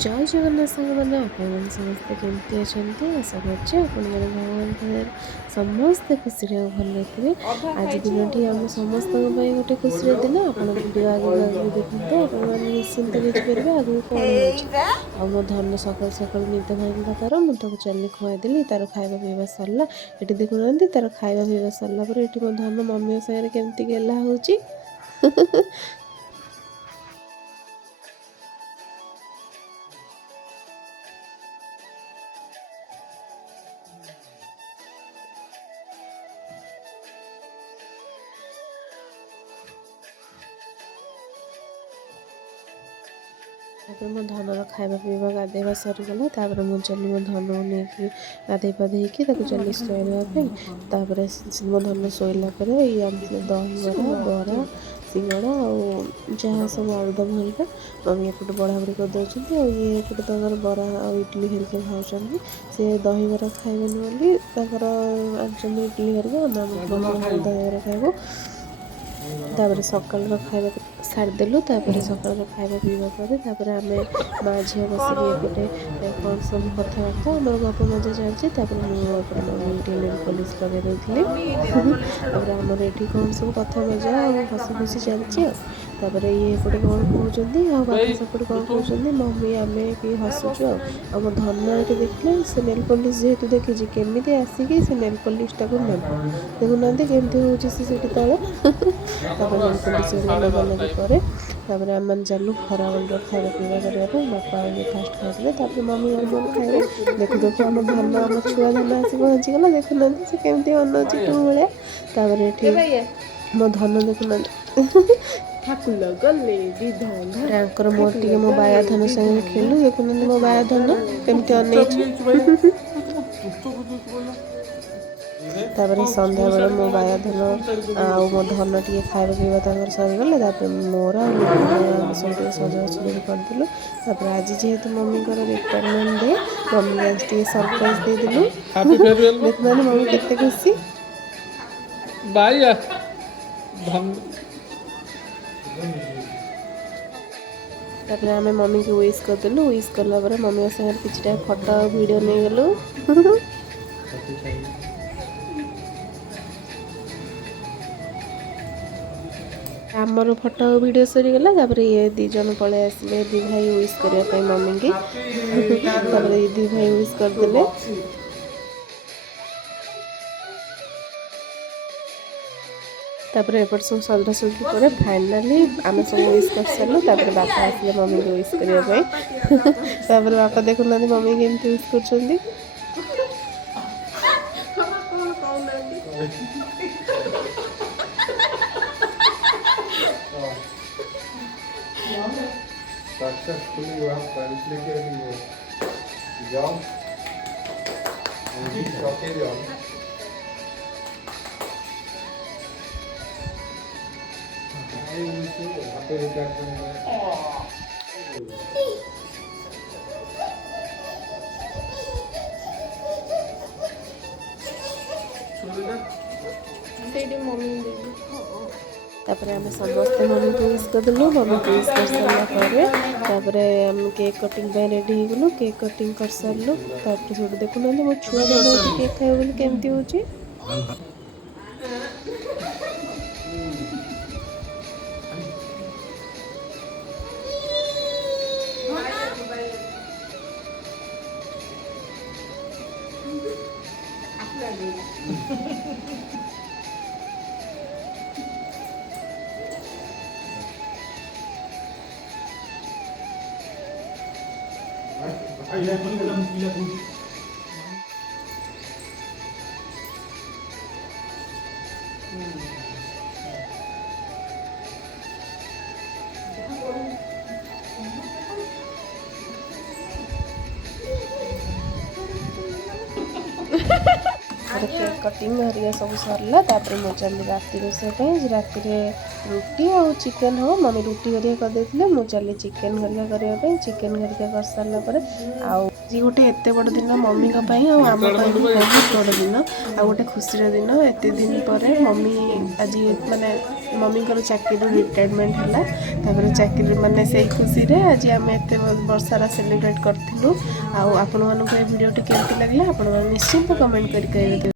जय जगन्नाथ सांग मैंने आपण समस्ते केमती अच्छा आशा करछे आपण मैंने भगवान दयार समस्ते खुशी भल थे। आज दिनटी आम समस्त गोटे खुशी दिन आपण भिडियो आगे आगे देखते आपण मैंने निश्चिंत बुझीपारे आगे कौन हो मो धन सकाल सकाल निद भांगा तार मुझे चली खुआईदेली तार खाଇବା पीवा सरला ये देखुना तार खाଇବା पीवा सरला ये मो धन मम्मी सागर केमती गेला होची मो धनर खाଇବା पीवा गाधेवा सरीगला मु चली मो धन नहीं गाधे पाधे चली शोवाई मो धन शोला दहीबरा बरा सिंगड़ा और जहाँ सब आलुदम हल्का मम्मी एपटे बढ़ाबड़ी कर दौरान ये एपटे तर बरा और इडली हल्का खाऊँ सी दहीबरा खाइबेनि बोली इडली हल्का दहीबरा खाइब तापर सकाल खाଇବା सारिदेलु सकाल खाଇବା पीवा पर आम माँ झी बसिक एपटे कौन सब कथबार्ता आम गप मजा चलती मुझे मम्मी नेल पॉलिश लगे देती आमर ये कौन सब कथा मजा हसी खुशी चलती ये एपटे कौन कहते बाकी सेपटे कौन कहते मम्मी आम कि हसुचु आम धन ये देखले से नेल पॉलिश जेहेतु देखी केमी आसिक से नेल पॉलिशटा को ने देखुना केमती हूँ सी तले नेल पॉलिश लगे पर आम चलू खरा बेल खाଇବା पीवा करने बापा ये फास्ट खाते मम्मी और खाए देखु देखु आम धन आम छुआ धन आसी पहुँचीगला देखुना से केमती अनौची टू भाया ठीक मो धन देखुना मोर टे मो बाया धन संगे खेलु देखुना मो बाया धन केमती अनैची संध्या बेले मो बाया धन आउ मो धन टे खाଇବା पीवा सरीगला मोर सब सजासुजी करूँ आज जेहेतु मम्मी रिटायरमेंट डे मम्मी आज टे सरप्राइज देदेलु देखुना मम्मी केते खुशी आम मम्मी को विश करदेलु विश कला मम्मी सागर किछटा फोटो वीडियो नहीं गलु आमर फोटो वीडियो सरीगला ये दीज पलि आसिले दी भाई विश करने मम्मी की ये दी भाई विश करदे एपट सब सजा सजी पर फाइनाली आम सब विश कर सारू बापा आसिले मम्मी को विश करने बापा देखुना मम्मी केमती विश कर Successfully you have translated your job and this shortage on. I will say happy retirement. आम समस्त मम्मी को विश करदेलु मम्मी को विश कर सारापर आम केक कटिंग रेडी होगलु केक कटिंग कर सारू सब देखुना मो छुआ दिन केक खाए बोली केमती होची केक कटिंग हरिया सब सरला मुझे चली राति रोषे राति रुटी और चिकेन हो मम्मी रुटी हरिया करदे मुझे चली चिकेन हरिया करने चिकेन हरिया कर सारापर आज गोटे एत बड़ दिन मम्मी आम बहुत बड़ दिन आ गोटे खुशी दिन एत दिन पर मम्मी आज माने मम्मीଙ୍କର ଚାକିରି ରିଟାୟାରମେଣ୍ଟ ହେଲା ତାପରେ ଚାକିରି ମାନେ ସେଇ ଖୁସିରେ ଆଜି ଆମେ ଏତେ ବର୍ଷାରା ସେଲିବ୍ରେଟ୍ କରିଥିଲୁ। ଆଉ ଆପଣମାନଙ୍କୁ ଏ ଭିଡ଼ିଓଟି କେମିତି ଲାଗିଲା ଆପଣମାନେ ନିଶ୍ଚିନ୍ତ କମେଣ୍ଟ କରି କହିବେ।